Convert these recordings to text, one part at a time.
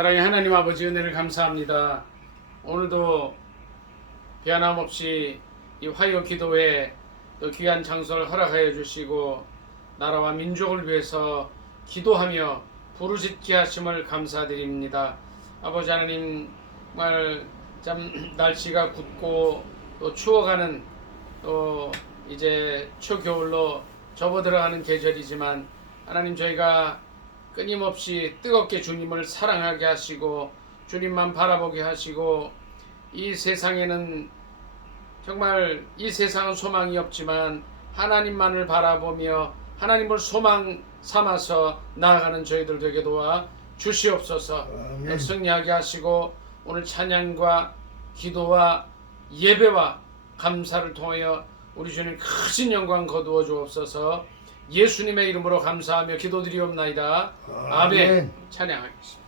사랑의 하나님 아버지 은혜를 감사합니다. 오늘도 변함없이 이 화요 기도회 또 귀한 장소를 허락하여 주시고 나라와 민족을 위해서 기도하며 부르짖게 하심을 감사드립니다. 아버지 하나님, 정말 참 날씨가 굳고 또 추워가는 또 이제 초겨울로 접어들어가는 계절이지만 하나님, 저희가 끊임없이 뜨겁게 주님을 사랑하게 하시고 주님만 바라보게 하시고, 이 세상에는 정말 이 세상은 소망이 없지만 하나님만을 바라보며 하나님을 소망 삼아서 나아가는 저희들 되게 도와 주시옵소서. 승리하게 하시고 오늘 찬양과 기도와 예배와 감사를 통하여 우리 주님 크신 영광 거두어 주옵소서. 예수님의 이름으로 감사하며 기도드리옵나이다. 아멘. 찬양하겠습니다.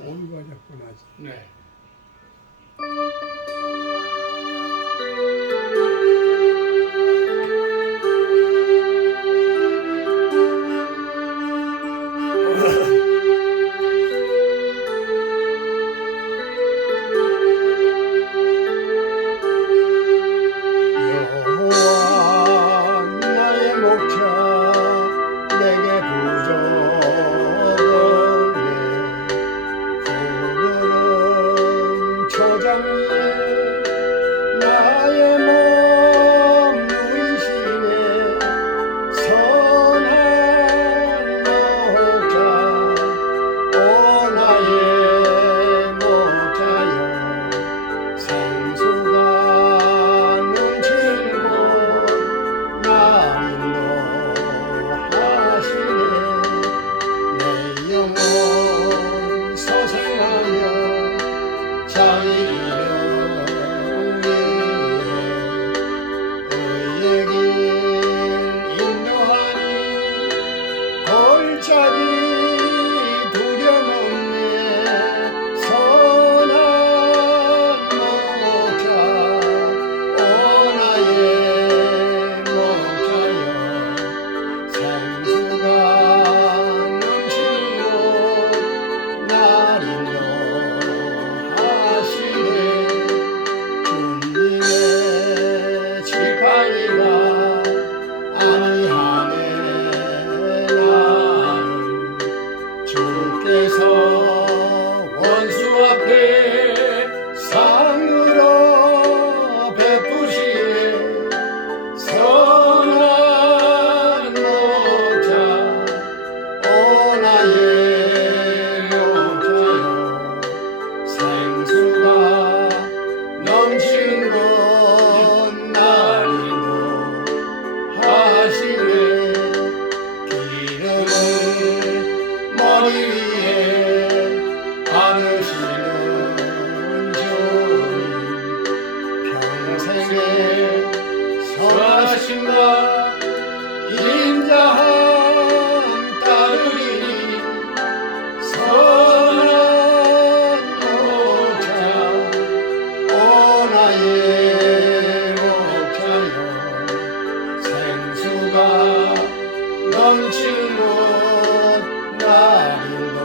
오리가 자꾸 나지. 네. 여호와 나의 목자 내게 부족없네. 푸르른 초장 위에 나의 몸 누이시네. 선한 목자 오 나의 목자여, 생수가 넘치고 날 인도하시네. 내 영혼 소생하며 자기 이름 위해 의의 길 인도하니 골짜기 두려움에 선한 목자 오 나의 목자여, 생수가 넘치고 날 인도하시네. 주님의 지팡이가 아니하네. 나는 주께서 원수 앞에 상으로 베푸시네. 선한 목자 오 나의 목자여, 생수가 넘치는 곳 날 인도하시네. 기름을 머리 위에 바르시는 주님, 평생의 선하심과 인자함 따르리니. 선한 목자 오 나의 목자여, 생수가 넘치는 곳 날 인도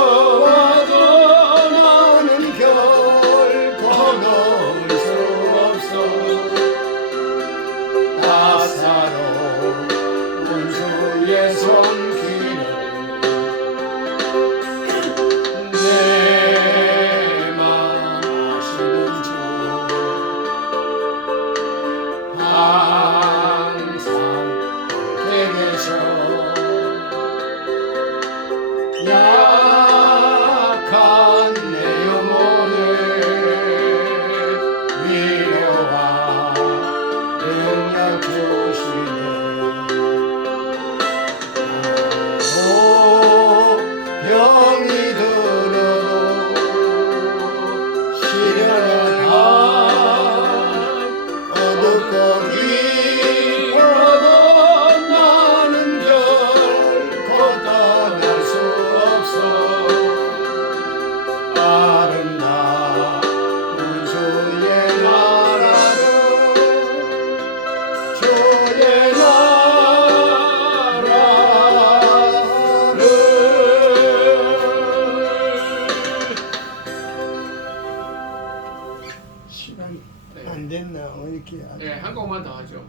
휘몰아쳐와도 나는 결코 놓을 수 없어. 따사로운 주의 손길을 내 맘 아시는 주 항상 함께 계셔. 약한 내 영혼을 위로와 능력 주시네. 병이 들어도 시련한 어둡고 깊어도 나는 결코 떠날 수 없어. 아름다운 주의 나라를 주의 나라를 시간 안 됐나? 왜 이렇게 안 네, 한 곡만 더 하죠.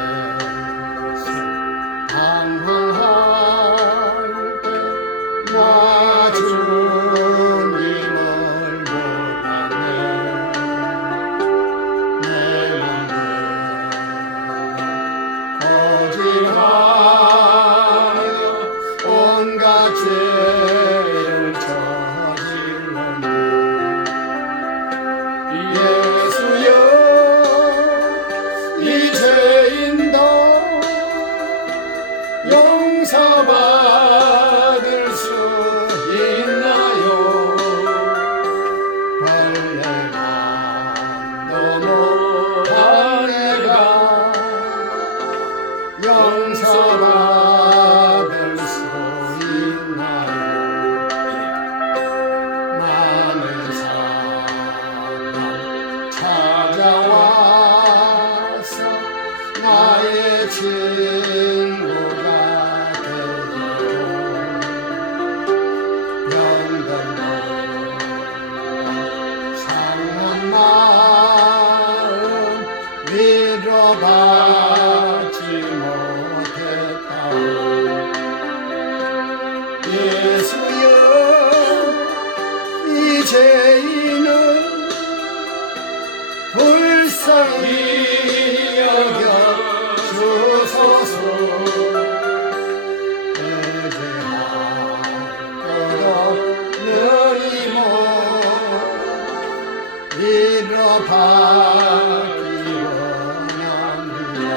세상에서 방황할 때 나 주님을 못 봤네. 내 맘은 고질하여 온갖 죄를 저질렀네. 예수여 이 죄인도 용서받을 수 있나요? 벌레만도 못한 내가 용서받을 수 있나요? 많은 사람 찾아와서 나의 친구가 되고 병들고 상한 마음 위로받지 못했다. 예수여 이 죄인을 불쌍히 여겨 주소서. 의지할 것 없는 이모 위로받기 원합니다.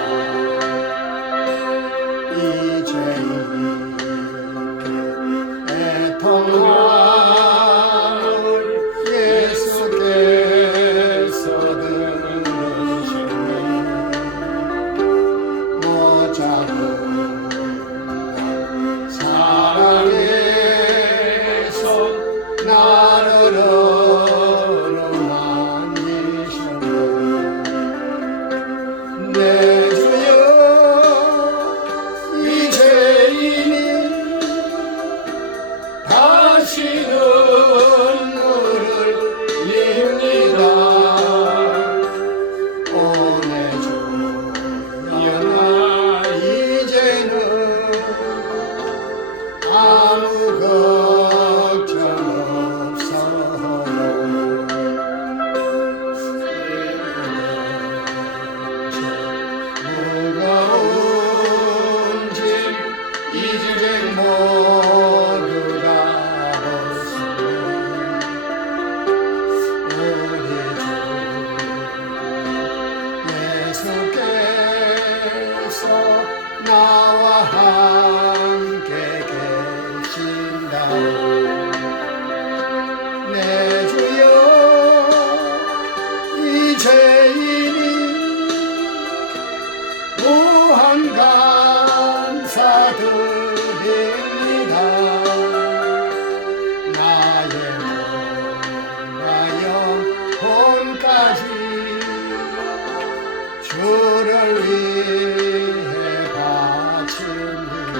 주를 위해 바칩니다.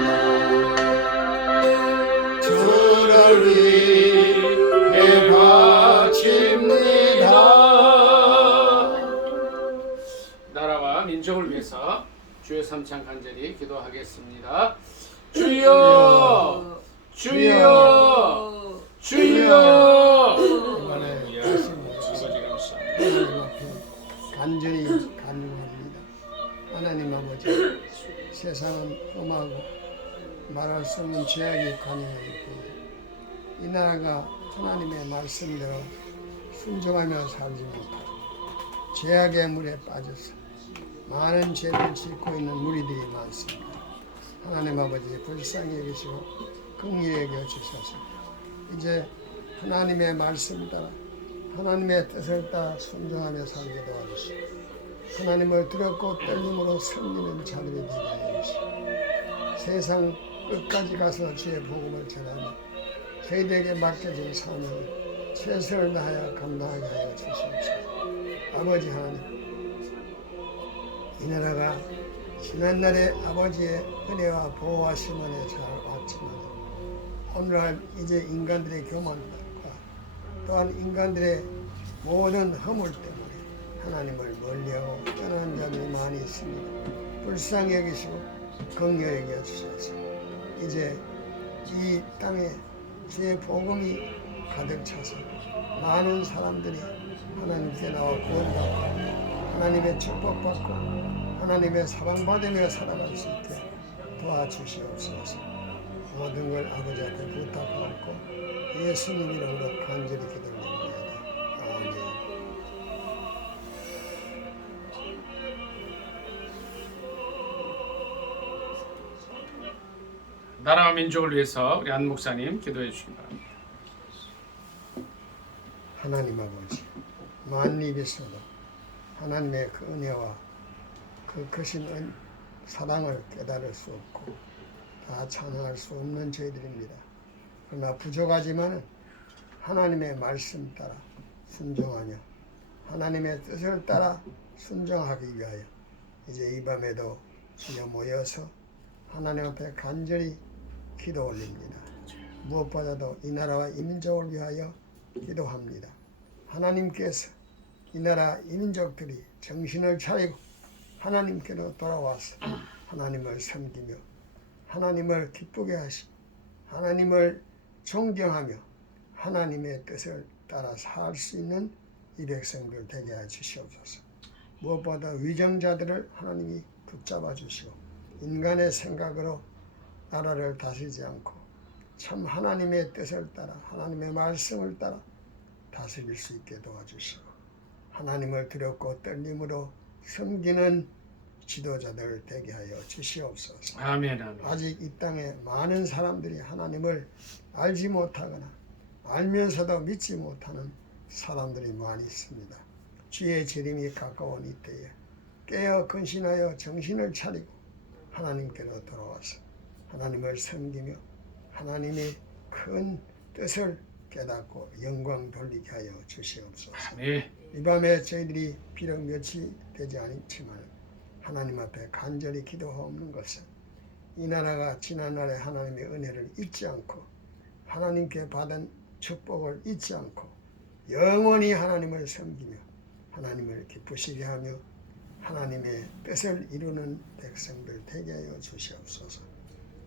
주를 위해 바칩니다. 나라와 민족을 위해서 주의 삼창 간절히 기도하겠습니다. 주여, 주여, 주여. 이번에 간절히 간구합니다. 하나님 아버지, 세상은 험하고 말할 수 없는 죄악이 관여하고 있고 이 나라가 하나님의 말씀대로 순종하며 살지 못하고 죄악의 물에 빠져서 많은 죄를 짓고 있는 무리들이 많습니다. 하나님 아버지, 불쌍히 여기시고 긍휼히 여겨 주셔서 이제 하나님의 말씀 따라 하나님의 뜻을 따라 순종하며 살게 도와주시고 하나님을 두렵고 떨림으로 섬기는 자들이 되게 하여 주시고 세상 끝까지 가서 주의 복음을 전하며 저희들에게 맡겨진 사명을 최선을 다하여 감당하게 하여 주시옵소서. 아버지 하나님, 이 나라가 지난날에 아버지의 은혜와 보호하심 안에 잘 왔지만 오늘날 이제 인간들의 교만과 또한 인간들의 모든 허물 때문에 하나님을 멀리하고 떠난 자들이 많이 있습니다. 불쌍히 여기시고 긍휼히 여겨 주셔서 이제 이 땅에 주의 복음이 가득 차서 많은 사람들이 하나님께 나와 구원받고 하나님의 축복받고 하나님의 사랑받으며 살아갈 수 있게 도와주시옵소서. 모든 걸 아버지 앞에 부탁하고 예수님 이름으로 간절히 기도드립니다. 아멘. 나라와 민족을 위해서 우리 안 목사님 기도해 주시기 바랍니다. 하나님 아버지, 만립 있어도 하나님의 그 은혜와 그 크신 사랑을 깨달을 수 없고 다 찬양할 수 없는 저희들입니다. 그러나 부족하지만 하나님의 말씀 따라 순종하며 하나님의 뜻을 따라 순종하기 위하여 이제 이 밤에도 주여 모여서 하나님 앞에 간절히 기도 올립니다. 무엇보다도 이 나라와 이 민족을 위하여 기도합니다. 하나님께서 이 나라 이 민족들이 정신을 차리고 하나님께로 돌아와서 하나님을 섬기며 하나님을 기쁘게 하시고 하나님을 존경하며 하나님의 뜻을 따라 살 수 있는 이 백성들 되게 해 주시옵소서. 무엇보다 위정자들을 하나님이 붙잡아 주시고 인간의 생각으로 나라를 다스리지 않고 참 하나님의 뜻을 따라 하나님의 말씀을 따라 다스릴 수 있게 도와주시고 하나님을 두렵고 떨림으로 섬기는 지도자들 되게 하여 주시옵소서. 아멘, 아멘. 아직 이 땅에 많은 사람들이 하나님을 알지 못하거나 알면서도 믿지 못하는 사람들이 많이 있습니다. 주의 재림이 가까운 이때에 깨어 근신하여 정신을 차리고 하나님께로 돌아와서 하나님을 섬기며 하나님의 큰 뜻을 깨닫고 영광 돌리게 하여 주시옵소서. 아멘. 이 밤에 저희들이 비록 며칠 되지 않지만 하나님 앞에 간절히 기도하옵는 것은 이 나라가 지난날에 하나님의 은혜를 잊지 않고 하나님께 받은 축복을 잊지 않고 영원히 하나님을 섬기며 하나님을 기쁘시게 하며 하나님의 뜻을 이루는 백성들 되게 하여 주시옵소서.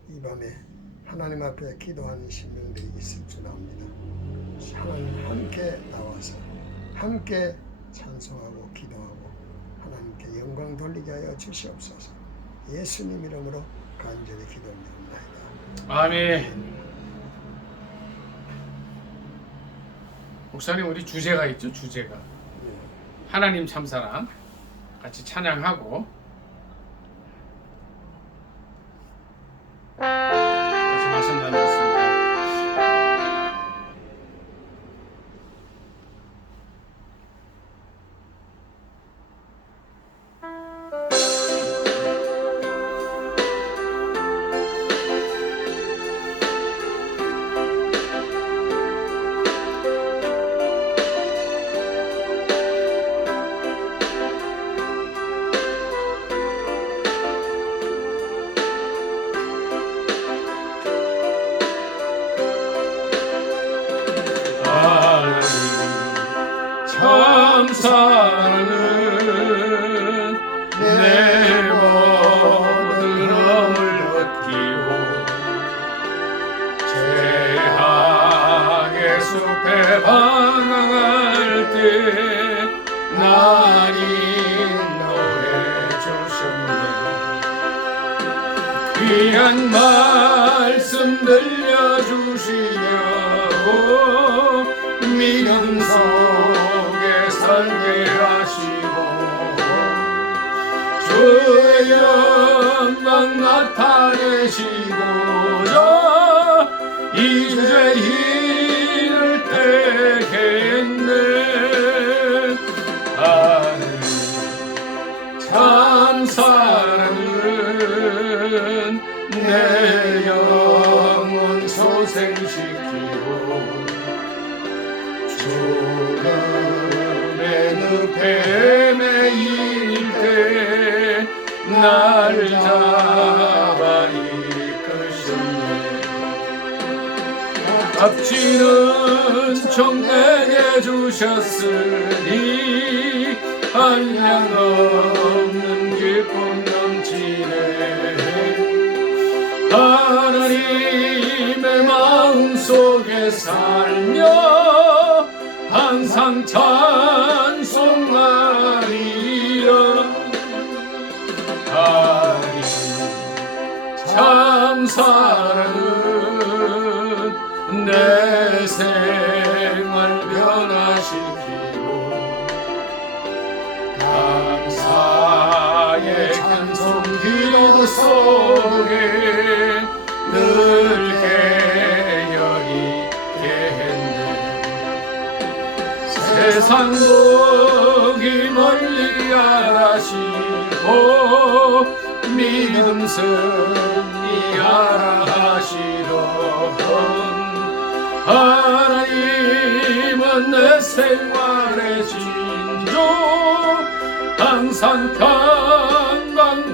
이 밤에 하나님 앞에 기도하는 신명들이 있을 줄 압니다. 하나님 함께 나와서 함께 찬송하고 기도하고 하나님께 영광 돌리게 하여 주시옵소서. 예수님 이름으로 간절히 기도합니다. 아멘. 목사님, 우리 주제가 있죠. 주제가 하나님 참사랑 같이 찬양하고 같이 말씀 나누겠습니다. 내 모든 어려움을 벗기고 죄악의 숲에 방황할 때 날 인도해 주셨네. 귀한 말씀 들려주시려고 믿음 속에 살게 하시고 주의 영광 나타내시고자 이제 이를 때겠네. 참 사랑은 내 영혼 소생시키고 죽음의 늪에 매일 때 날 잡아 이끄셨네. 값지는 종 내게 주셨으니 한량 없는 기쁨 넘치네. 하나님의 마음속에 살며 항상 찬송하리라. 하나님 참 사랑은 내 생활 변화시키고 감사의 찬송 기도 속에 늘 깨어있게 했네. 세상 복이 멀리 알아시고 믿음 승리 알아시던 하나님은 내 생활의 진주 항상 평강받으리.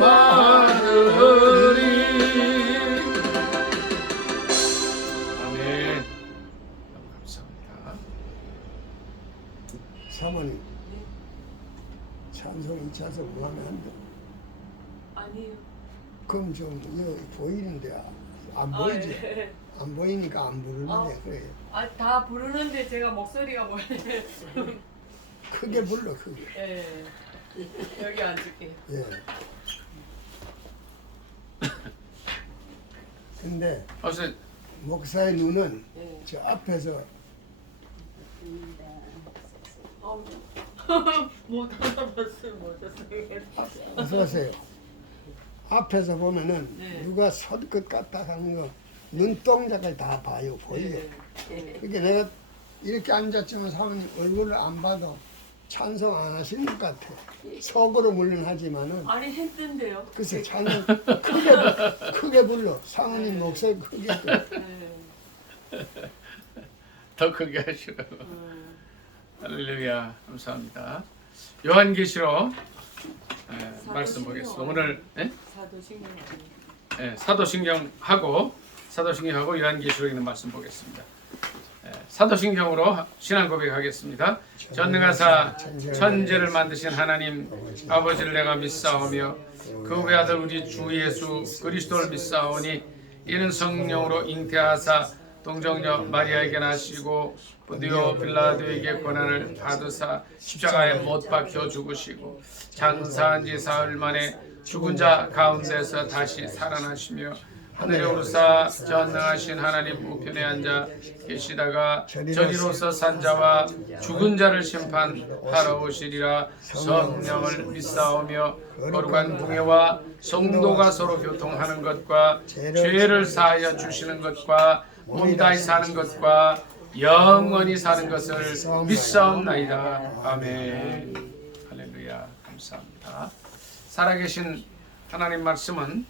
아멘. 너무 감사합니다. 사모님 찬송 2차서 뭐하면 안 돼? 아니요. 그럼 좀 여기 보이는데 안 보이지? 네. 안 보이니까 안 부르는데 그래. 다 부르는데 제가 목소리가 뭐예요? 크게 불러 크게. 예. 여기 앉을게요. 예. 근데 어서 목사의 눈은 예. 저 앞에서 못 알아봤어요. 못했어요. 어서 오세요. 앞에서 보면은 네. 누가 설 것 같다 하는 거 눈동자까지 다 봐요. 보여요. 네. 그러니까 내가 이렇게 앉았지만 사모님 얼굴을 안 봐도 찬송 안 하시는 것 같아. 속으로 물론 하지만은 아니 했던데요. 글쎄 찬송 크게 불러. 사모님 목소리 크게 불러. 네. 더 크게 하시라고. 할렐루야. 감사합니다. 요한계시록 말씀 보겠습니다. 오늘 사도신경. 사도신경하고 요한계시록에 있는 말씀 보겠습니다. 사도신경으로 신앙 고백하겠습니다. 전능하사 천지를 만드신 하나님 아버지를 내가 믿사오며 그 외아들 우리 주 예수 그리스도를 믿사오니 이는 성령으로 잉태하사 동정녀 마리아에게 나시고 본디오 빌라도에게 고난을 받으사 십자가에 못 박혀 죽으시고 장사한 지 사흘 만에 죽은 자 가운데서 다시 살아나시며 하늘에 오르사 전능하신 하나님 우편에 앉아 계시다가 저리로서 산자와 죽은 자를 심판하러 오시리라. 성령을 믿사오며 거룩한 공예와 성도가 서로 교통하는 것과 죄를 사하여 주시는 것과 몸다이 사는 것과 영원히 사는 것을 믿사옵나이다. 아멘. 할렐루야. 감사합니다. 살아계신 하나님 말씀은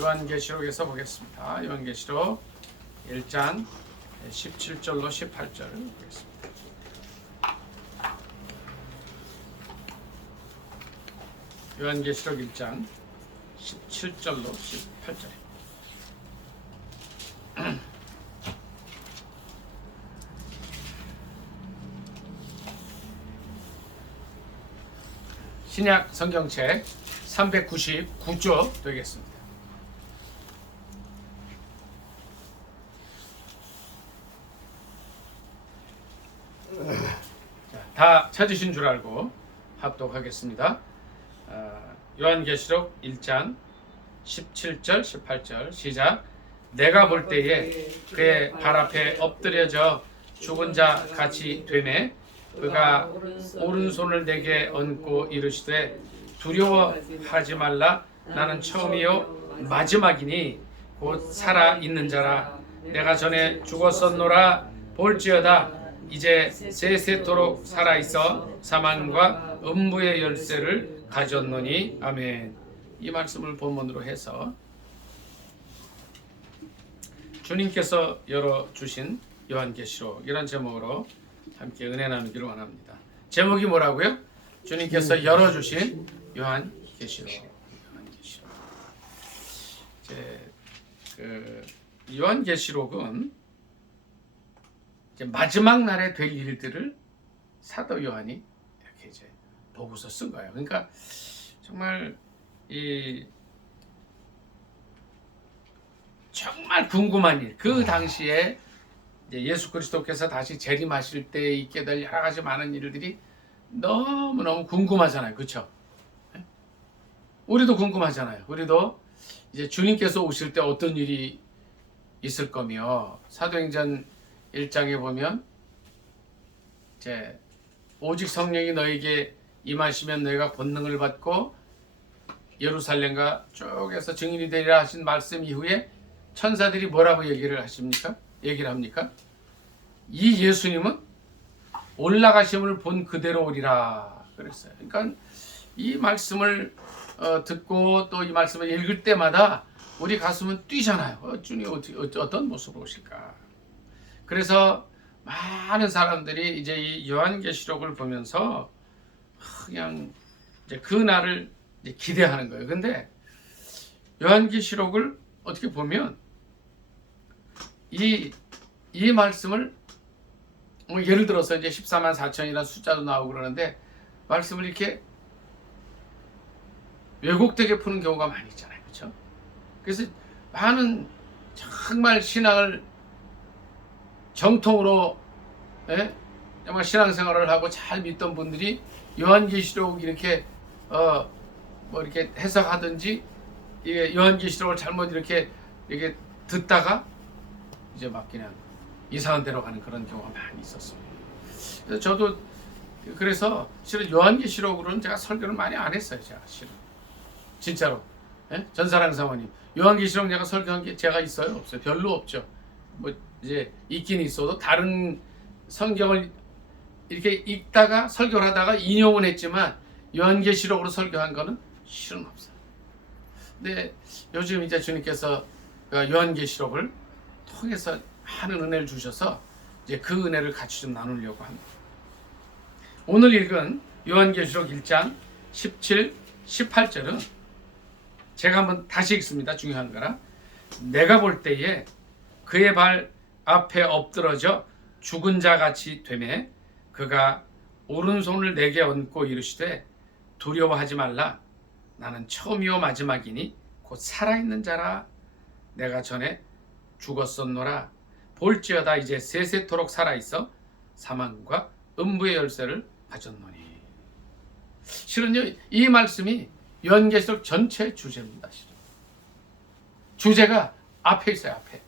요한계시록에서 보겠습니다. 요한계시록 1장 17절로 18절 보겠습니다. 요한계시록 1장 17절로 18절. 신약 성경책 399쪽 되겠습니다. 다 찾으신 줄 알고 합독하겠습니다. 요한계시록 1장 17절 18절 시작. 내가 볼 때에 그의 발 앞에 엎드려져 죽은 자 같이 되매 그가 오른손을 내게 얹고 이르시되 두려워하지 말라. 나는 처음이요 마지막이니 곧 살아 있는 자라. 내가 전에 죽었었노라. 볼지어다 이제 세세토록 살아 있어 사망과 음부의 열쇠를 가졌노니. 아멘. 이 말씀을 본문으로 해서 주님께서 열어주신 요한계시록 이런 제목으로 함께 은혜 나누기를 원합니다. 제목이 뭐라고요? 주님께서 열어주신 요한계시록. 요한계시록은 이제 마지막 날에 될 일들을 사도 요한이 이렇게 이제 보고서 쓴 거예요. 그러니까 정말 정말 궁금한 일, 그 당시에 이제 예수 그리스도께서 다시 재림하실 때 있게 될 여러 가지 많은 일들이 너무너무 궁금하잖아요. 그렇죠? 우리도 궁금하잖아요. 우리도 이제 주님께서 오실 때 어떤 일이 있을 거며, 사도행전 1장에 보면 이제 오직 성령이 너에게 임하시면 너희가 권능을 받고 예루살렘과 쪽에서 증인이 되리라 하신 말씀 이후에 천사들이 뭐라고 얘기를 합니까? 이 예수님은 올라가심을 본 그대로 오리라 그랬어요. 그러니까 이 말씀을 듣고 또 이 말씀을 읽을 때마다 우리 가슴은 뛰잖아요. 주님 어떤 모습으로 오실까? 그래서 많은 사람들이 이제 이 요한계시록을 보면서 그냥 이제 그 날을 이제 기대하는 거예요. 근데 요한계시록을 어떻게 보면 이 말씀을 예를 들어서 이제 14만 4천이라는 숫자도 나오고 그러는데 말씀을 이렇게 왜곡되게 푸는 경우가 많이 있잖아요. 그렇죠? 그래서 많은 정말 신앙을 정통으로 정말 신앙생활을 하고 잘 믿던 분들이 요한계시록 이렇게 뭐 이렇게 해석하든지 이게 요한계시록을 잘못 이렇게 듣다가 이제 막 그냥 이상한 데로 가는 그런 경우가 많이 있었습니다. 그래서 저도 그래서 실은 요한계시록으로는 제가 설교를 많이 안 했어요. 제가 실은 진짜로 전사랑 사모님 요한계시록 내가 설교한 게 제가 있어요? 없어요? 별로 없죠. 뭐 이제 있긴 있어도 다른 성경을 이렇게 읽다가 설교를 하다가 인용은 했지만 요한계시록으로 설교한 거는 실은 없어요. 근데 요즘 이제 주님께서 요한계시록을 통해서 많은 은혜를 주셔서 이제 그 은혜를 같이 좀 나누려고 합니다. 오늘 읽은 요한계시록 1장 17, 18절은 제가 한번 다시 읽습니다. 중요한 거라. 내가 볼 때에 그의 발 앞에 엎드러져 죽은 자 같이 되매 그가 오른손을 내게 얹고 이르시되 두려워하지 말라. 나는 처음이요 마지막이니 곧 살아있는 자라. 내가 전에 죽었었노라. 볼지어다 이제 세세토록 살아있어 사망과 음부의 열쇠를 가졌노니. 실은요 이 말씀이 요한계시록 전체의 주제입니다. 실은. 주제가 앞에 있어요. 앞에.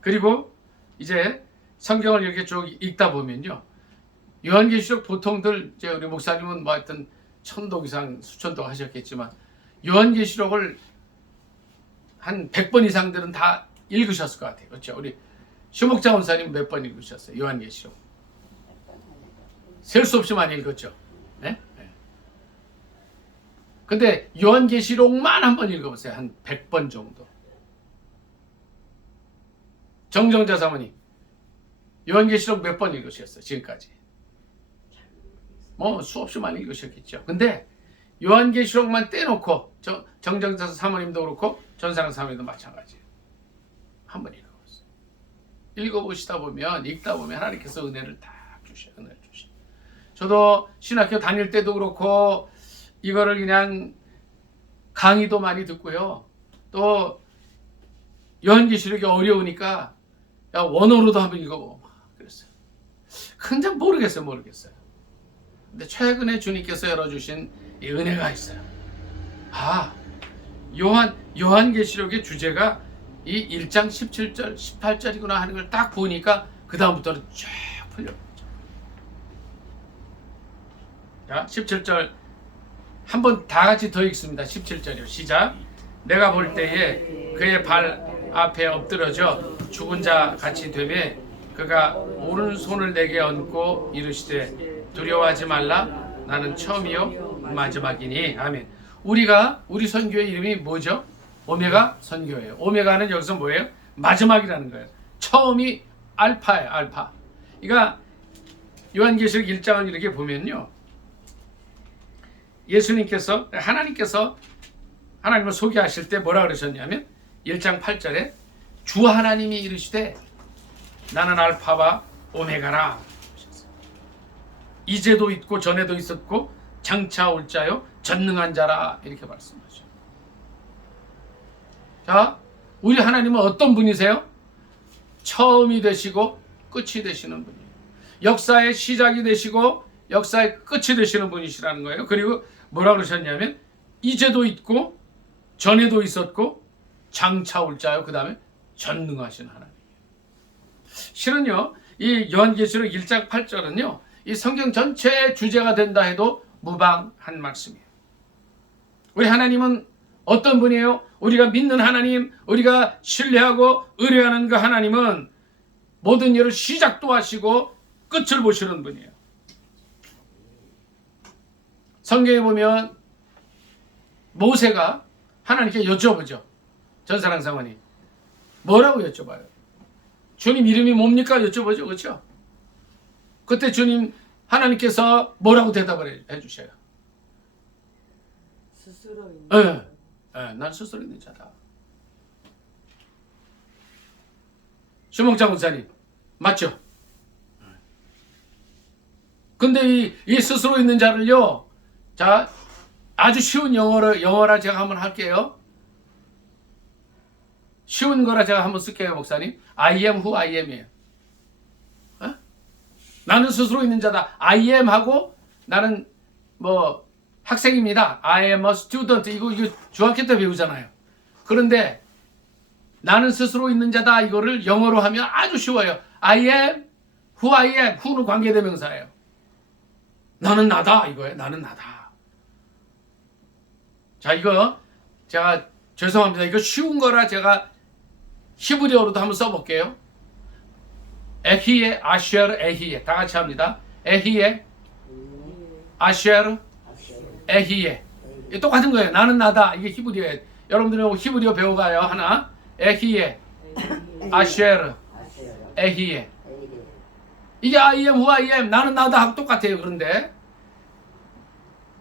그리고 이제 성경을 이렇게 쭉 읽다 보면요 요한계시록 보통들 이제 우리 목사님은 뭐 하여튼 1000독 이상 수천독 하셨겠지만 요한계시록을 한 100번 이상들은 다 읽으셨을 것 같아요. 그렇죠? 우리 심옥자 원사님 몇 번 읽으셨어요? 요한계시록 셀 수 없이 많이 읽었죠. 네? 근데 요한계시록만 한번 읽어보세요. 한 100번 정도. 정정자 사모님 요한계시록 몇 번 읽으셨어요? 지금까지 뭐 수없이 많이 읽으셨겠죠. 근데 요한계시록만 떼놓고 정정자 사모님도 그렇고 전사랑 사모님도 마찬가지예요. 한번 읽어보세요. 읽어보시다 보면 읽다 보면 하나님께서 은혜를 다 주셔요. 은혜를 주셔요. 저도 신학교 다닐 때도 그렇고 이거를 그냥 강의도 많이 듣고요. 또 요한계시록이 어려우니까 야, 원어로도 한번 읽어보고 그랬어요. 근데 모르겠어요. 근데 최근에 주님께서 열어주신 이 은혜가 있어요. 요한계시록의 주제가 이 1장 17절 18절이구나 하는 걸 딱 보니까 그 다음부터는 쫙 풀려버렸죠. 자, 17절 한번 다 같이 더 읽습니다. 17절이요. 시작. 내가 볼 때에 그의 발 앞에 엎드러져 죽은 자 같이 되매 그가 오른손을 내게 얹고 이르시되 두려워하지 말라 나는 처음이요 마지막이니. 아멘. 우리 선교의 이름이 뭐죠? 오메가 선교예요. 오메가는 여기서 뭐예요? 마지막이라는 거예요. 처음이 알파예요. 알파. 그러니까 요한계시록 1장을 이렇게 보면요, 예수님께서 하나님을 소개하실 때 뭐라 그러셨냐면 1장 8절에 주 하나님이 이르시되 나는 알파와 오메가라. 이제도 있고 전에도 있었고 장차 올 자요 전능한 자라 이렇게 말씀하죠. 자, 우리 하나님은 어떤 분이세요? 처음이 되시고 끝이 되시는 분이에요. 역사의 시작이 되시고 역사의 끝이 되시는 분이시라는 거예요. 그리고 뭐라 그러셨냐면 이제도 있고 전에도 있었고 장차 올 자요 그 다음에 전능하신 하나님이에요. 실은요, 이 요한계시록 1장 8절은요 이 성경 전체의 주제가 된다 해도 무방한 말씀이에요. 우리 하나님은 어떤 분이에요? 우리가 믿는 하나님, 우리가 신뢰하고 의뢰하는 그 하나님은 모든 일을 시작도 하시고 끝을 보시는 분이에요. 성경에 보면 모세가 하나님께 여쭤보죠. 전사랑사모님 뭐라고 여쭤봐요? 주님 이름이 뭡니까? 여쭤보죠. 그렇죠? 그때 주님 하나님께서 뭐라고 대답을 해주셔요? 스스로 있는. 난 스스로 있는 자다. 주몽장 목사님 맞죠? 근데 이 스스로 있는 자를요, 자, 아주 쉬운 영어라 제가 한번 할게요. 쉬운 거라 제가 한번 쓸게요, 목사님. I am who I am이에요. 나는 스스로 있는 자다. I am 하고 나는 뭐 학생입니다. I am a student. 이거 중학교 때 배우잖아요. 그런데 나는 스스로 있는 자다 이거를 영어로 하면 아주 쉬워요. I am who I am. who는 관계대명사예요. 나는 나다 이거예요. 나는 나다. 자, 이거 제가 죄송합니다. 이거 쉬운 거라 제가 히브리어로도 한번 써볼게요. 에히에 아쉐르 에히에 다 같이 합니다. 에히에 아쉐르 에히에 똑같은 거예요. 나는 나다. 이게 히브리어예요. 여러분들은 히브리어 배워가요. 하나. 에히에 아쉐르 에히에 이게 I am who I am. 나는 나다 하고 똑같아요. 그런데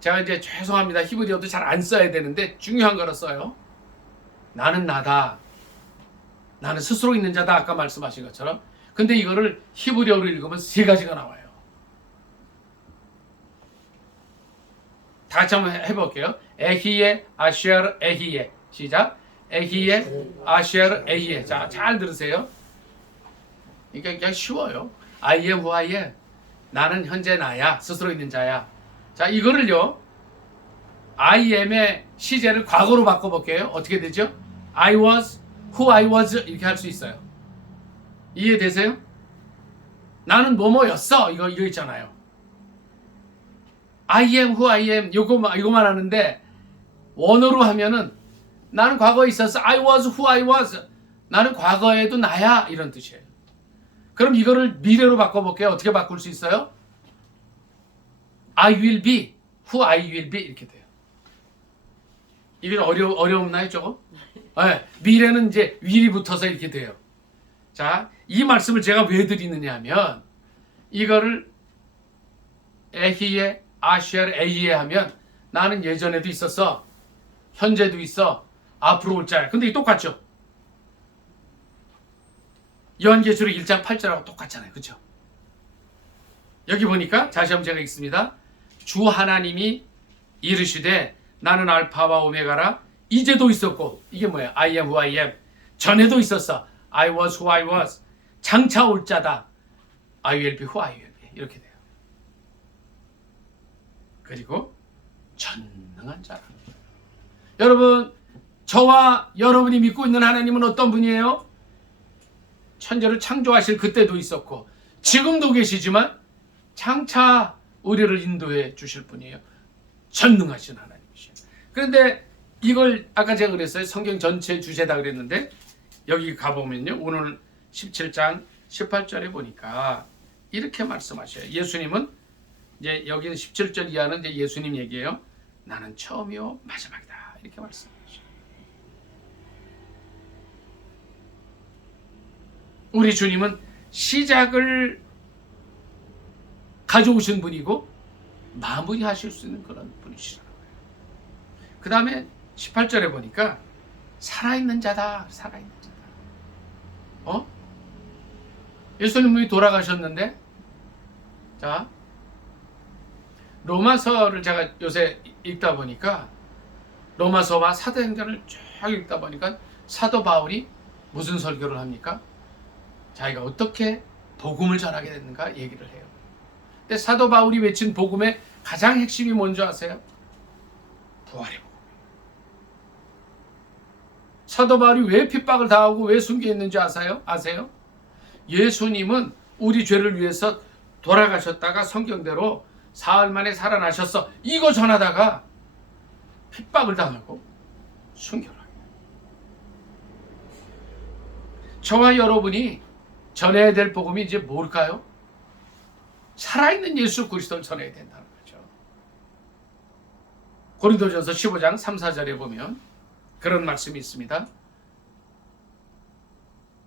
제가 이제 죄송합니다. 히브리어도 잘 안 써야 되는데 중요한 거라 써요. 나는 나다. 나는 스스로 있는 자다. 아까 말씀하신 것처럼. 근데 이거를 히브리어로 읽으면 세 가지가 나와요. 다 같이 한번 해볼게요. 에히에 아쉐르 에히에. 시작. 에히에 아쉐르 에히에. 자, 잘 들으세요. 이게 그냥 쉬워요. I am who I am. 나는 현재 나야. 스스로 있는 자야. 자, 이거를요, I am의 시제를 과거로 바꿔볼게요. 어떻게 되죠? I was who I was 이렇게 할 수 있어요. 이해되세요? 나는 뭐뭐였어. 이거 있잖아요. I am who I am 이거만 하는데 원어로 하면은 나는 과거에 있었어. I was who I was. 나는 과거에도 나야. 이런 뜻이에요. 그럼 이거를 미래로 바꿔볼게요. 어떻게 바꿀 수 있어요? I will be who I will be 이렇게 돼요. 이게 어려웠나요, 조금? 네, 미래는 이제 will이 붙어서 이렇게 돼요. 자, 이 말씀을 제가 왜 드리느냐 하면 이거를 에히에 아시엘 에히에 하면 나는 예전에도 있었어. 현재도 있어. 앞으로 올 자야. 근데 이게 똑같죠? 요한계시록 1장 8절하고 똑같잖아요. 그렇죠? 여기 보니까 다시 한번 제가 읽습니다. 주 하나님이 이르시되 나는 알파와 오메가라. 이제도 있었고, 이게 뭐예요? I am who I am. 전에도 있었어. I was who I was. 장차 올 자다. I will be who I will be. 이렇게 돼요. 그리고 전능한 자라는 거예요. 여러분, 저와 여러분이 믿고 있는 하나님은 어떤 분이에요? 천지를 창조하실 그때도 있었고 지금도 계시지만 장차 우리를 인도해 주실 분이에요. 전능하신 하나님이시에요. 그런데 이걸 아까 제가 그랬어요. 성경 전체 주제다 그랬는데 여기 가보면요. 오늘 17장 18절에 보니까 이렇게 말씀하셔요. 예수님은 이제 여기는 17절 이하는 이제 예수님 얘기예요. 나는 처음이요 마지막이다. 이렇게 말씀하셔요. 우리 주님은 시작을 가져오신 분이고 마무리하실 수 있는 그런 분이시라는 거예요. 그 다음에 18절에 보니까 살아있는 자다. 살아있는 자다. 예수님이 돌아가셨는데 자 로마서를 제가 요새 읽다 보니까 로마서와 사도행전을 쭉 읽다 보니까 사도 바울이 무슨 설교를 합니까? 자기가 어떻게 복음을 전하게 됐는가 얘기를 해요. 근데 사도 바울이 외친 복음의 가장 핵심이 뭔지 아세요? 부활의 복음. 사도 바울이 왜 핍박을 당하고 왜 숨겨 있는지 아세요? 예수님은 우리 죄를 위해서 돌아가셨다가 성경대로 사흘 만에 살아나셨어. 이거 전하다가 핍박을 당하고 순교를 합니다. 저와 여러분이 전해야 될 복음이 이제 뭘까요? 살아있는 예수 그리스도를 전해야 된다는 거죠. 고린도전서 15장 3, 4절에 보면 그런 말씀이 있습니다.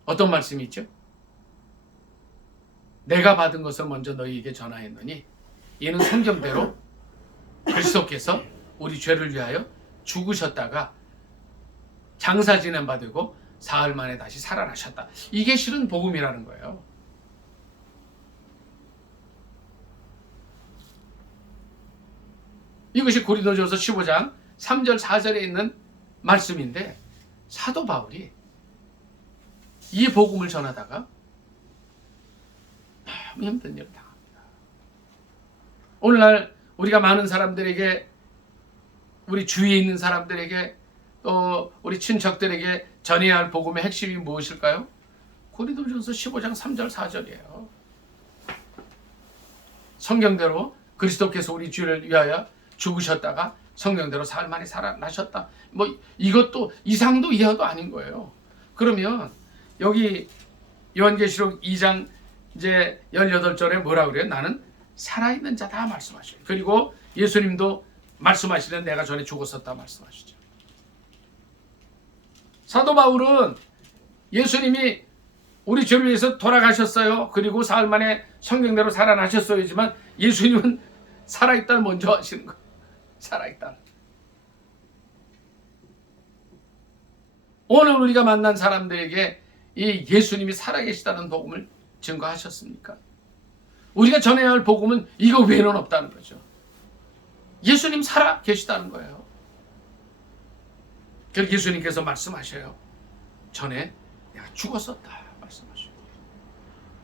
어떤 말씀이 있죠? 내가 받은 것을 먼저 너희에게 전하였노니 이는 성경대로 그리스도께서 우리 죄를 위하여 죽으셨다가 장사 지낸 바 되고 사흘 만에 다시 살아나셨다. 이게 실은 복음이라는 거예요. 이것이 고린도전서 15장 3절 4절에 있는 말씀인데 사도 바울이 이 복음을 전하다가 너무 힘든 일을 당합니다. 오늘날 우리가 많은 사람들에게 우리 주위에 있는 사람들에게 또 우리 친척들에게 전해야 할 복음의 핵심이 무엇일까요? 고린도전서 15장 3절 4절이에요. 성경대로 그리스도께서 우리 죄를 위하여 죽으셨다가 성경대로 사흘 만에 살아나셨다. 뭐 이것도 이상도 이하도 아닌 거예요. 그러면 여기 요한계시록 2장 이제 18절에 뭐라 그래요? 나는 살아있는 자다 말씀하셔요. 그리고 예수님도 말씀하시는 내가 전에 죽었었다 말씀하시죠. 사도 바울은 예수님이 우리 죄를 위해서 돌아가셨어요. 그리고 사흘 만에 성경대로 살아나셨어야지만 예수님은 살아있다를 먼저 하시는 거예요. 살아있다. 오늘 우리가 만난 사람들에게 이 예수님이 살아계시다는 복음을 증거하셨습니까? 우리가 전해야 할 복음은 이거 외에는 없다는 거죠. 예수님 살아계시다는 거예요. 그래서 예수님께서 말씀하셔요. 전에 내가 죽었었다 말씀하셔요.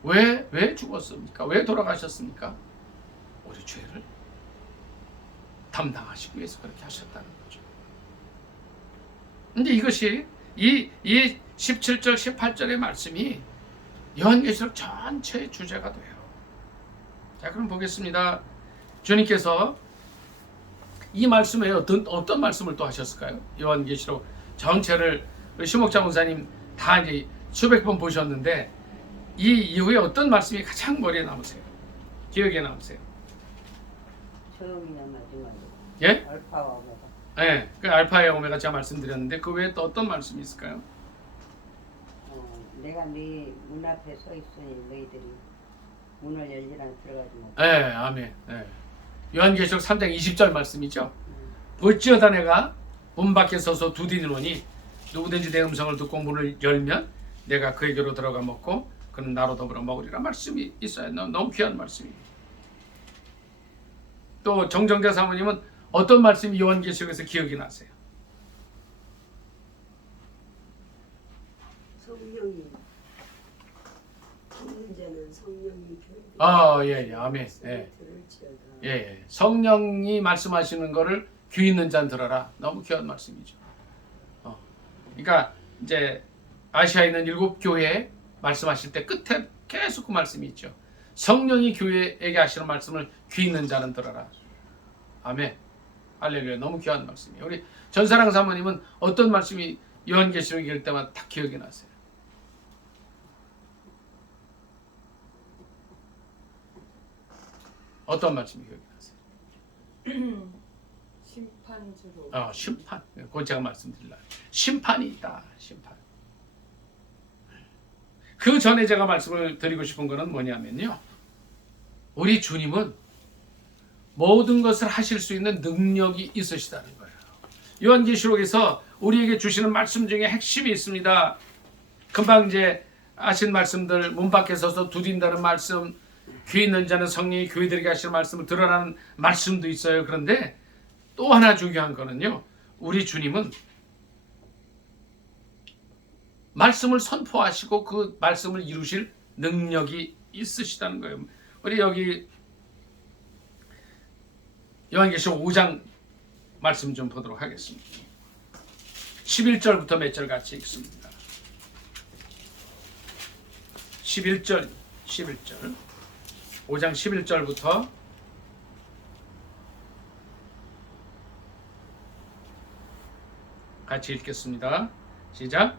왜 죽었습니까? 왜 돌아가셨습니까? 우리 죄를 담당하시기 위해서 그렇게 하셨다는 거죠. 근데 이것이 이 17절 18절의 말씀이 요한계시록 전체의 주제가 돼요. 자, 그럼 보겠습니다. 주님께서 이 말씀에 어떤 말씀을 또 하셨을까요? 요한계시록 전체를 심옥자 원사님 다 이제 수백 번 보셨는데 이 이후에 어떤 말씀이 가장 머리에 남으세요? 기억에 남으세요? 처음이나 마지막이나. 예? 알파와 오메가. 네, 그 알파의 오메가 제가 말씀드렸는데 그 외에 또 어떤 말씀이 있을까요? 내가 네 문 앞에 서 있으니 너희들이 문을 열지 않고 들어가지 못. 네, 아멘. 네. 요한계시록 3장 20절 말씀이죠. 볼지어다 내가 문 밖에 서서 두드리노니 누구든지 내 음성을 듣고 문을 열면 내가 그에게로 들어가 먹고 그는 나로 더불어 먹으리라 말씀이 있어요. 너무 귀한 말씀입니다. 또 정정대 사모님은 어떤 말씀이 요한계시록에서 기억이 나세요? 성령이 믿는 자는 성령이 예, 아멘. 예. 성령이 말씀하시는 거를 귀 있는 자는 들어라. 너무 귀한 말씀이죠. 그러니까 이제 아시아에 있는 7교회에 말씀하실 때 끝에 계속 그 말씀이 있죠. 성령이 교회에게 하시는 말씀을 귀 있는 자는 들어라. 아멘. 할렐루야. 너무 귀한 말씀이에요. 우리 전사랑 사모님은 어떤 말씀이 요한계시록 읽을 때마다 다 기억이 나세요? 어떤 말씀이 기억이 나세요? 심판주로. 심판. 그건 제가 말씀드리려고. 심판이 있다. 심판. 그 전에 제가 말씀을 드리고 싶은 것은 뭐냐면요. 우리 주님은 모든 것을 하실 수 있는 능력이 있으시다는 거예요. 요한계시록에서 우리에게 주시는 말씀 중에 핵심이 있습니다. 금방 이제 하신 말씀들, 문 밖에 서서 두드린다는 말씀, 귀 있는 자는 성령이 교회들에게 하시는 말씀을 들으라는 말씀도 있어요. 그런데 또 하나 중요한 거는요. 우리 주님은 말씀을 선포하시고 그 말씀을 이루실 능력이 있으시다는 거예요. 우리 여기 요한계시록 5장 말씀 좀 보도록 하겠습니다. 11절부터 몇 절 같이 읽습니다. 11절 5장 11절부터 같이 읽겠습니다. 시작.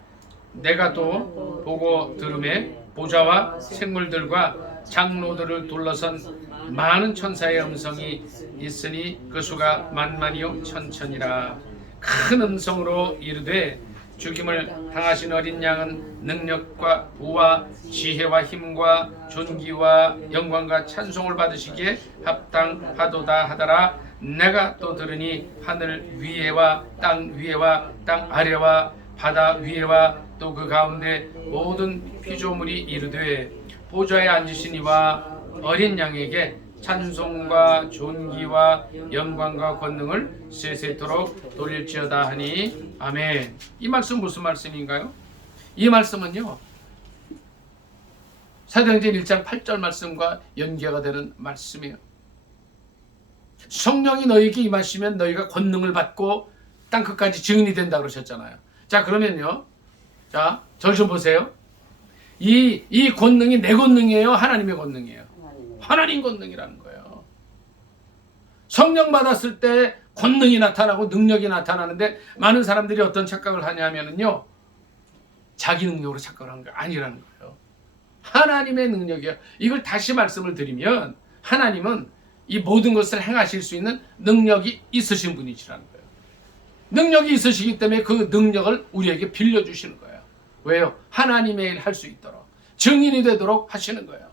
내가 또 보고 들음에 보좌와 생물들과 장로들을 둘러선 많은 천사의 음성이 있으니 그 수가 만만이요 천천이라. 큰 음성으로 이르되 죽임을 당하신 어린 양은 능력과 부와 지혜와 힘과 존귀와 영광과 찬송을 받으시기에 합당하도다 하더라. 내가 또 들으니 하늘 위에와 땅 위에와 땅 아래와 바다 위에와 또 그 가운데 모든 피조물이 이르되 보좌에 앉으신 이와 어린 양에게 찬송과 존귀와 영광과 권능을 세세토록 돌릴지어다 하니 아멘. 이 말씀 무슨 말씀인가요? 이 말씀은요 사도행전 1장 8절 말씀과 연계가 되는 말씀이에요. 성령이 너희에게 임하시면 너희가 권능을 받고 땅끝까지 증인이 된다 그러셨잖아요. 자, 그러면요, 자, 절 좀 보세요. 이 권능이 내 권능이에요, 하나님의 권능이에요? 하나님 권능이라는 거예요. 성령 받았을 때 권능이 나타나고 능력이 나타나는데 많은 사람들이 어떤 착각을 하냐면요, 자기 능력으로 착각을 하는 게 아니라는 거예요. 하나님의 능력이에요. 이걸 다시 말씀을 드리면 하나님은 이 모든 것을 행하실 수 있는 능력이 있으신 분이시라는 거예요. 능력이 있으시기 때문에 그 능력을 우리에게 빌려주시는 거예요. 왜요? 하나님의 일 할 수 있도록, 증인이 되도록 하시는 거예요.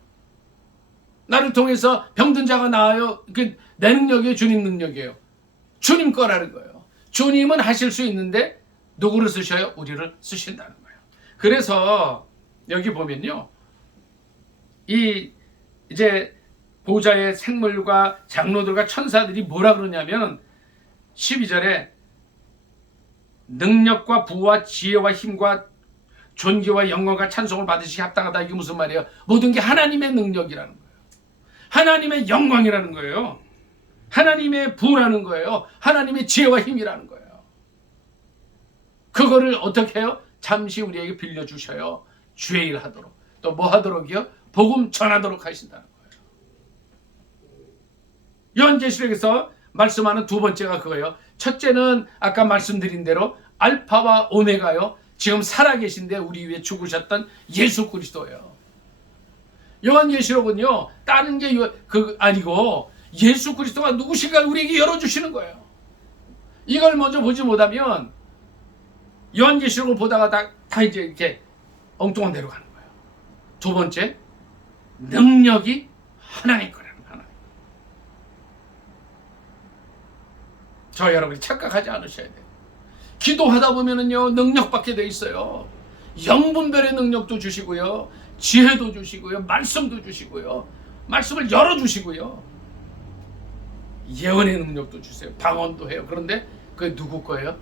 나를 통해서 병든 자가 나아요. 그 내 능력이에요? 주님 능력이에요? 주님 거라는 거예요. 주님은 하실 수 있는데 누구를 쓰셔요? 우리를 쓰신다는 거예요. 그래서 여기 보면요, 이제 보좌의 생물과 장로들과 천사들이 뭐라 그러냐면 12절에 능력과 부와 지혜와 힘과 존귀와 영광과 찬송을 받으시기 합당하다. 이게 무슨 말이에요? 모든 게 하나님의 능력이라는 거예요. 하나님의 영광이라는 거예요. 하나님의 부라는 거예요. 하나님의 지혜와 힘이라는 거예요. 그거를 어떻게 해요? 잠시 우리에게 빌려주셔요. 주의 일 하도록. 또 뭐 하도록이요? 복음 전하도록 하신다는 거예요. 요한계시록에서 말씀하는 두 번째가 그거예요. 첫째는 아까 말씀드린 대로 알파와 오메가요, 지금 살아계신데 우리 위해 죽으셨던 예수 그리스도예요. 요한계시록은요, 다른 게 아니고 예수 그리스도가 누구신가를 우리에게 열어주시는 거예요. 이걸 먼저 보지 못하면 요한계시록을 보다가 다 이제 이렇게 엉뚱한 데로 가는 거예요. 두 번째, 능력이 하나님 거라는 거예요. 하나님. 저 여러분이 착각하지 않으셔야 돼요. 기도하다 보면은요, 능력받게 돼 있어요. 영분별의 능력도 주시고요, 지혜도 주시고요, 말씀도 주시고요, 말씀을 열어주시고요. 예언의 능력도 주세요. 방언도 해요. 그런데 그게 누구 거예요?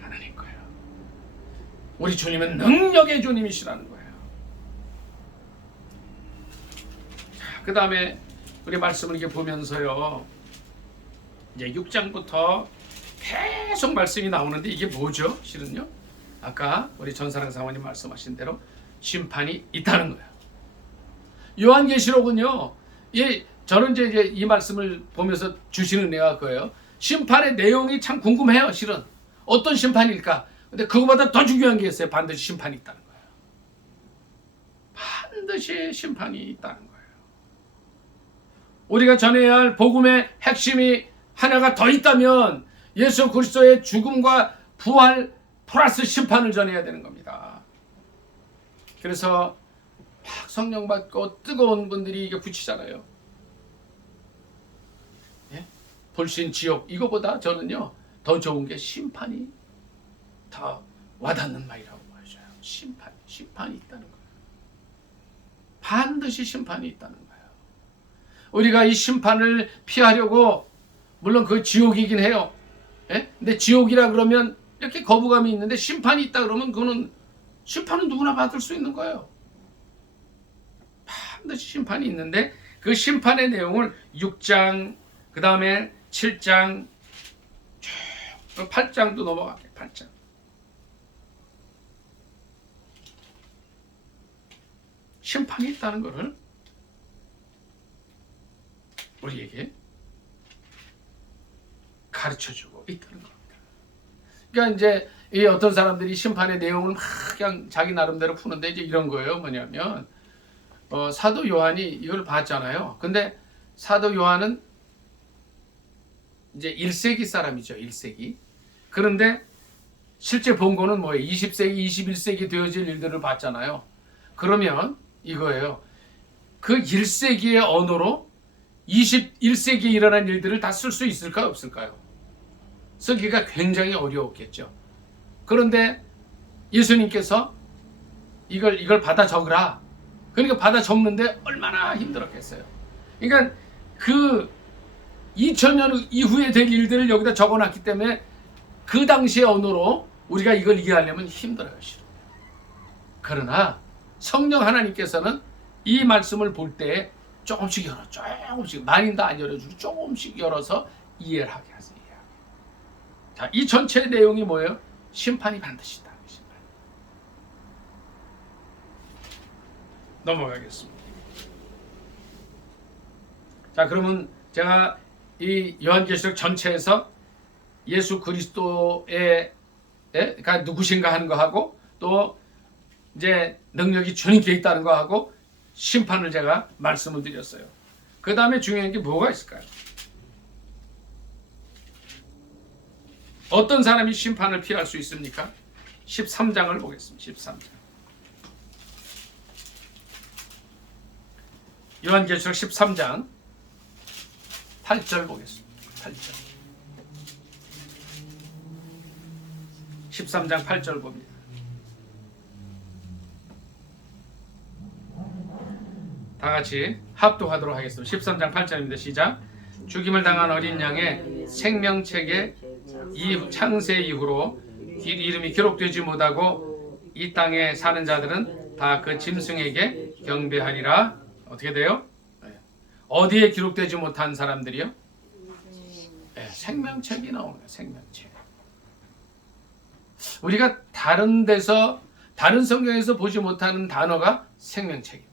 하나님 거예요. 우리 주님은 능력의 주님이시라는 거예요. 그 다음에 우리 말씀을 이렇게 보면서요, 이제 6장부터 계속 말씀이 나오는데 이게 뭐죠? 실은요, 아까 우리 전사랑 사모님 말씀하신 대로 심판이 있다는 거예요. 요한계시록은요, 저는 이제 이 말씀을 보면서 주시는 은혜가 그거예요. 심판의 내용이 참 궁금해요. 실은 어떤 심판일까? 근데 그거보다 더 중요한 게 있어요. 반드시 심판이 있다는 거예요. 반드시 심판이 있다는 거예요. 우리가 전해야 할 복음의 핵심이 하나가 더 있다면 예수 그리스도의 죽음과 부활 플러스 심판을 전해야 되는 겁니다. 그래서 막 성령 받고 뜨거운 분들이 이게 붙이잖아요. 예? 불신 지옥, 이거보다 저는요 더 좋은 게 심판이 더 와닿는 말이라고 보여져요. 심판이 있다는 거예요. 반드시 심판이 있다는 거예요. 우리가 이 심판을 피하려고, 물론 그 지옥이긴 해요. 예? 근데 지옥이라 그러면 이렇게 거부감이 있는데, 심판이 있다 그러면 그거는, 심판은 누구나 받을 수 있는 거예요. 반드시 심판이 있는데, 그 심판의 내용을 6장, 그 다음에 7장, 쭉 8장도 넘어갈게요. 8장. 심판이 있다는 것을 우리에게 가르쳐주고 있다는 겁니다. 그러니까 이제 이 어떤 사람들이 심판의 내용을 막 그냥 자기 나름대로 푸는데, 이제 이런 거예요. 뭐냐면 사도 요한이 이걸 봤잖아요. 근데 사도 요한은 이제 1세기 사람이죠. 1세기. 그런데 실제 본 거는 뭐예요? 20세기, 21세기 되어질 일들을 봤잖아요. 그러면 이거예요. 그 1세기의 언어로 21세기에 일어난 일들을 다 쓸 수 있을까요? 없을까요? 쓰기가 굉장히 어려웠겠죠. 그런데 예수님께서 이걸 받아 적으라. 그러니까 받아 적는데 얼마나 힘들었겠어요. 그러니까 그 2000년 이후에 될 일들을 여기다 적어놨기 때문에 그 당시의 언어로 우리가 이걸 이해하려면 힘들어요. 실은. 그러나 성령 하나님께서는 이 말씀을 볼 때 조금씩 많이 다 안 열어주고 조금씩 열어서 이해를 하게 하세요. 자, 이 전체 내용이 뭐예요? 심판이 반드시 있다. 심판. 넘어가겠습니다. 자, 그러면 제가 이 요한계시록 전체에서 예수 그리스도의 가 누구신가 하는 거 하고, 또 이제 능력이 주님께 있다는 거 하고, 심판을 제가 말씀을 드렸어요. 그 다음에 중요한 게 뭐가 있을까요? 어떤 사람이 심판을 피할 수 있습니까? 13장을 보겠습니다. 13장. 요한계시록 13장 8절 보겠습니다. 8절. 13장 8절 봅니다. 다 같이 합독하도록 하겠습니다. 13장 8절입니다. 시작. 죽임을 당한 어린 양의 생명책에 창세 이후로 이름이 기록되지 못하고 이 땅에 사는 자들은 다 그 짐승에게 경배하리라. 어떻게 돼요? 어디에 기록되지 못한 사람들이요? 생명책이 나오는 거예요. 생명책. 우리가 다른 데서, 다른 성경에서 보지 못하는 단어가 생명책입니다.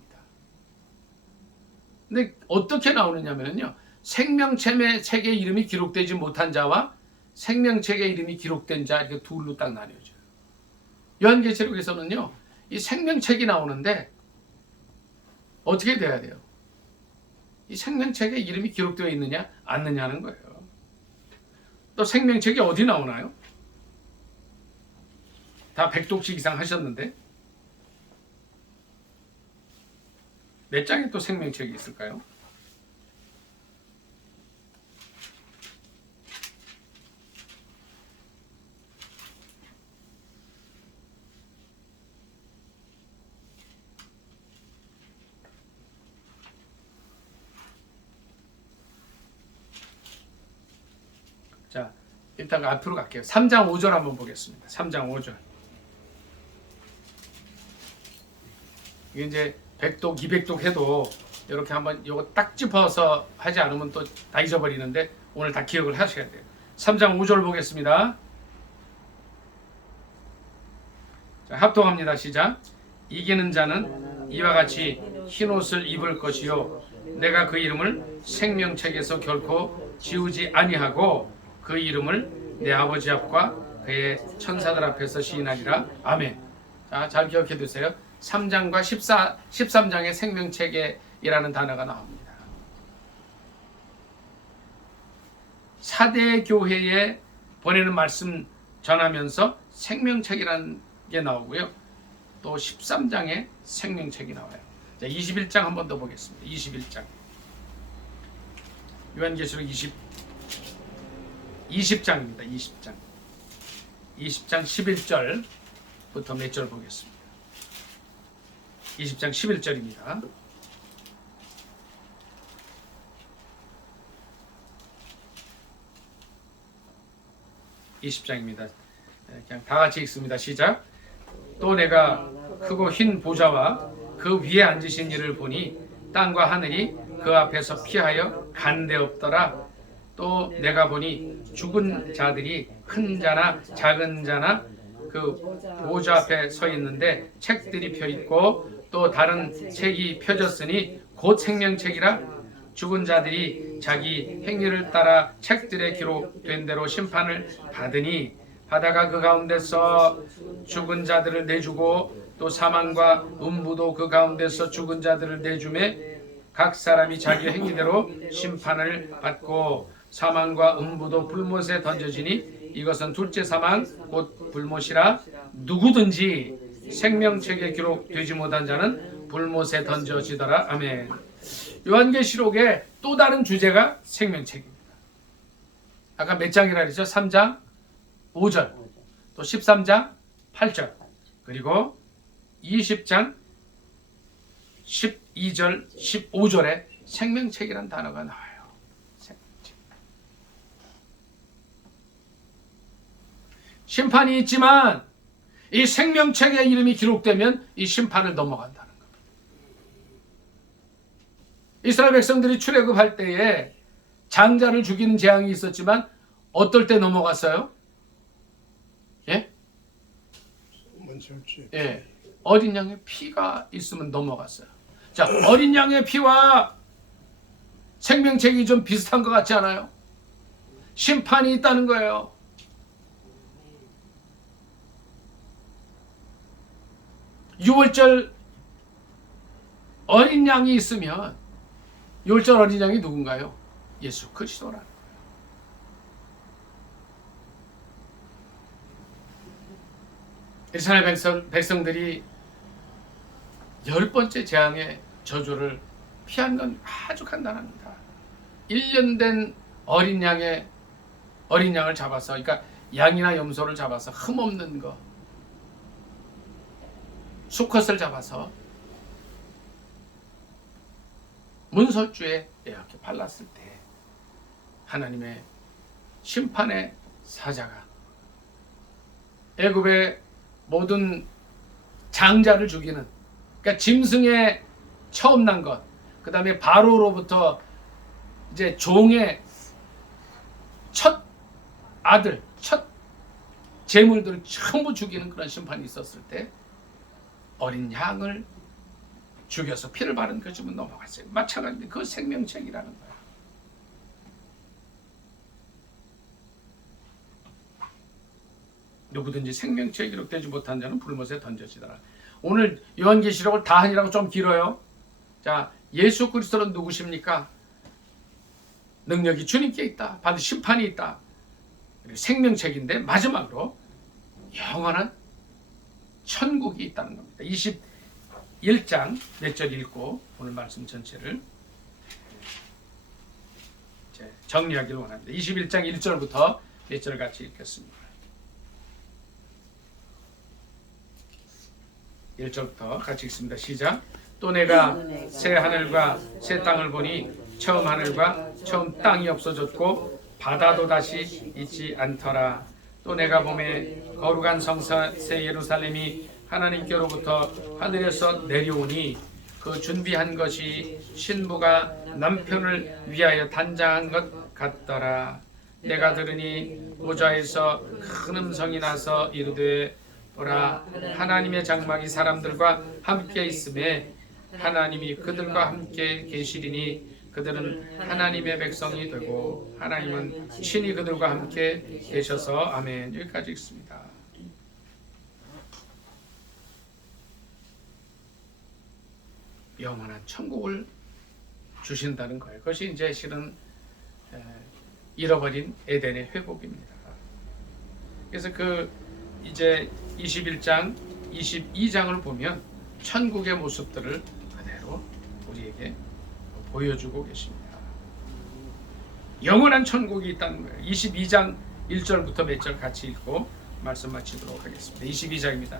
근데 어떻게 나오느냐면요, 생명책에 이름이 기록되지 못한 자와 생명책에 이름이 기록된 자, 이렇게 둘로 딱 나뉘어져요. 요한계시록에서는요, 이 생명책이 나오는데 어떻게 돼야 돼요? 이 생명책에 이름이 기록되어 있느냐 안 느냐는 거예요. 또 생명책이 어디 나오나요? 다 100독씩 이상 하셨는데 몇 장에 또 생명책이 있을까요? 이따가 앞으로 갈게요. 3장 5절 한번 보겠습니다. 3장 5절. 이게 이제 100독, 200독 해도 이렇게 한번 요거 딱 짚어서 하지 않으면 또 다 잊어버리는데 오늘 다 기억을 하셔야 돼요. 3장 5절 보겠습니다. 자, 합독합니다. 시작. 이기는 자는 이와 같이 흰옷을 입을 것이요 내가 그 이름을 생명책에서 결코 지우지 아니하고 그 이름을 내 아버지 앞과 그의 천사들 앞에서 시인하리라. 아멘. 자, 잘 기억해 두세요. 3장과 13장의 생명책이라는 단어가 나옵니다. 4대 교회에 보내는 말씀 전하면서 생명책이라는 게 나오고요. 또 13장에 생명책이 나와요. 자, 21장 한 번 더 보겠습니다. 21장. 요한계시록 20장입니다. 20장. 20장 11절부터 몇 절 보겠습니다. 20장 11절입니다. (20장입니다) 그냥 다 같이 읽습니다. 시작. 또 내가 크고 흰 보좌와 그 위에 앉으신 이를 보니 땅과 하늘이 그 앞에서 피하여 간데 없더라. 또 내가 보니 죽은 자들이 큰 자나 작은 자나 그 보좌 앞에 서 있는데 책들이 펴 있고 또 다른 책이 펴졌으니 곧 생명책이라. 죽은 자들이 자기 행위를 따라 책들에 기록된 대로 심판을 받으니 바다가 그 가운데서 죽은 자들을 내주고 또 사망과 음부도 그 가운데서 죽은 자들을 내주매 각 사람이 자기 행위대로 심판을 받고 사망과 음부도 불못에 던져지니 이것은 둘째 사망 곧 불못이라. 누구든지 생명책에 기록되지 못한 자는 불못에 던져지더라. 아멘. 요한계시록의 또 다른 주제가 생명책입니다. 아까 몇 장이라 그랬죠? 3장 5절, 또 13장 8절, 그리고 20장 12절, 15절에 생명책이라는 단어가 나와요. 생명책. 심판이 있지만 이 생명책에 이름이 기록되면 이 심판을 넘어간다는 겁니다. 이스라엘 백성들이 출애굽할 때에 장자를 죽이는 재앙이 있었지만 어떨 때 넘어갔어요? 예? 예. 어린 양의 피가 있으면 넘어갔어요. 자, 어린 양의 피와 생명책이 좀 비슷한 것 같지 않아요? 심판이 있다는 거예요. 유월절 어린 양이 있으면 유월절 어린 양이 누군가요? 예수 그리스도라. 이스라엘 백성들이 10번째 재앙의 저주를 피한 건 아주 간단합니다. 1년 된 어린 양을 잡아서, 그러니까 양이나 염소를 잡아서 흠없는 거, 수컷을 잡아서 문설주에 이렇게 발랐을 때 하나님의 심판의 사자가 애굽의 모든 장자를 죽이는, 그러니까 짐승에 처음 난 것, 그 다음에 바로로부터 이제 종의 첫 아들, 첫 재물들을 전부 죽이는 그런 심판이 있었을 때 어린 양을 죽여서 피를 바른 그 집은 넘어갔어요. 마찬가지로 그 생명책이라는 거예요. 누구든지 생명책에 기록되지 못한 자는 불못에 던져지더라. 오늘 요한계시록을 다 하니라고 좀 길어요. 자, 예수 그리스도는 누구십니까? 능력이 주님께 있다. 받을 심판이 있다. 생명책인데 마지막으로 영원한 천국이 있다는 겁니다. 21장 몇 절 읽고 오늘 말씀 전체를 정리하기를 원합니다. 21장 1절부터 몇 절을 같이 읽겠습니다. 1절부터 같이 읽습니다. 시작. 또 내가 새 하늘과 새 땅을 보니 처음 하늘과 처음 땅이 없어졌고 바다도 다시 있지 않더라. 또 내가 보매 거룩한 성서 새 예루살렘이 하나님께로부터 하늘에서 내려오니 그 준비한 것이 신부가 남편을 위하여 단장한 것 같더라. 내가 들으니 보좌에서 큰 음성이 나서 이르되 보라, 하나님의 장막이 사람들과 함께 있음에 하나님이 그들과 함께 계시리니 그들은 하나님의 백성이 되고 하나님은 친히 그들과 함께 계셔서 아멘. 여기까지 읽습니다. 영원한 천국을 주신다는 거예요. 그것이 이제 실은 잃어버린 에덴의 회복입니다. 그래서 그 이제 21장, 22장을 보면 천국의 모습들을 그대로 우리에게 보여주고 계십니다. 영원한 천국이 있다는 거예요. 22장 1절부터 몇 절 같이 읽고 말씀 마치도록 하겠습니다. 22장입니다.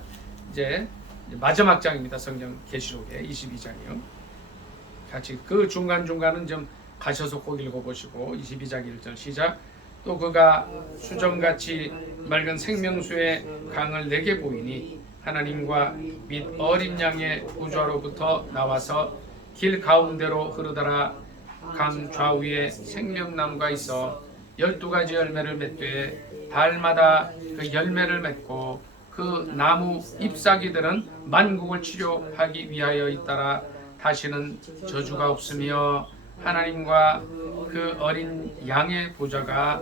이제 마지막 장입니다. 성경 계시록의 22장이요. 같이 그 중간중간은 좀 가셔서 꼭 읽어보시고 22장 1절 시작. 또 그가 수정같이 맑은 생명수의 강을 내게 보이니 하나님과 및 어린 양의 보좌로부터 나와서 길 가운데로 흐르더라. 강 좌우에 생명나무가 있어 12가지 열매를 맺되 달마다 그 열매를 맺고 그 나무 잎사귀들은 만국을 치료하기 위하여 있더라. 다시는 저주가 없으며 하나님과 그 어린 양의 보좌가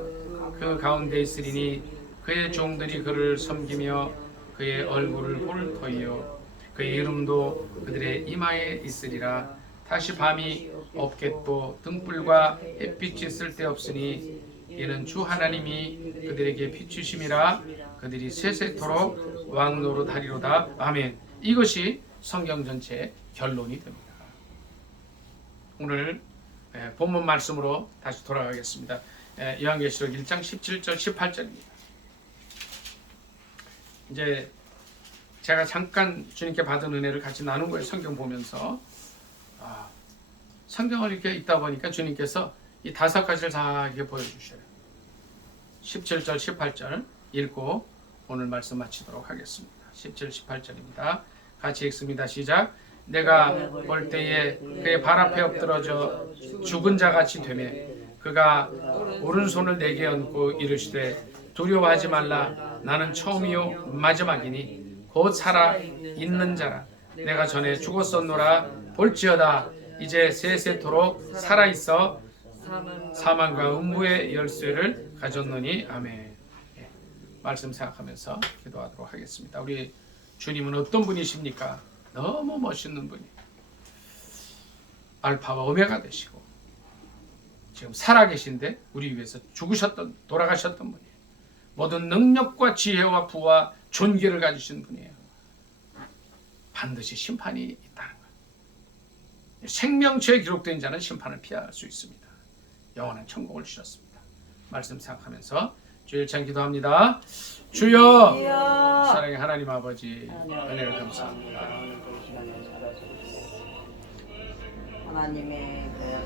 그 가운데 있으리니 그의 종들이 그를 섬기며 그의 얼굴을 볼 터이요 그의 이름도 그들의 이마에 있으리라. 다시 밤이 없겠고 등불과 햇빛이 쓸데없으니 이는 주 하나님이 그들에게 비추심이라. 그들이 세세토록 왕 노릇하리로다. 아멘. 이것이 성경 전체의 결론이 됩니다. 오늘 본문 말씀으로 다시 돌아가겠습니다. 요한계시록 1장 17절 18절입니다. 이제 제가 잠깐 주님께 받은 은혜를 같이 나눈 거예요. 성경 보면서 성경을 이렇게 읽다 보니까 주님께서 이 5가지를 다 이렇게 보여주셔요. 17절 18절 읽고 오늘 말씀 마치도록 하겠습니다. 17, 18절입니다. 같이 읽습니다. 시작. 내가 볼 때에 그의 발 앞에 엎드러져 죽은 자같이 되매 그가 오른손을 내게 얹고 이르시되 두려워하지 말라. 나는 처음이요 마지막이니 곧 살아 있는 자라. 내가 전에 죽었었노라. 볼지어다 이제 세세토록 살아 있어 사망과 음부의 열쇠를 가졌노니 아멘. 말씀 생각하면서 기도하도록 하겠습니다. 우리 주님은 어떤 분이십니까? 너무 멋있는 분이 알파와 오메가 되시고 지금 살아계신데 우리 위해서 죽으셨던 돌아가셨던 분이에요. 모든 능력과 지혜와 부와 존귀를 가지신 분이에요. 반드시 심판이 있다는 거예요. 생명체에 기록된 자는 심판을 피할 수 있습니다. 영원한 천국을 주셨습니다. 말씀 생각하면서 주일 참 기도합니다. 주여 사랑의 하나님 아버지 은혜를 감사합니다. 하나님의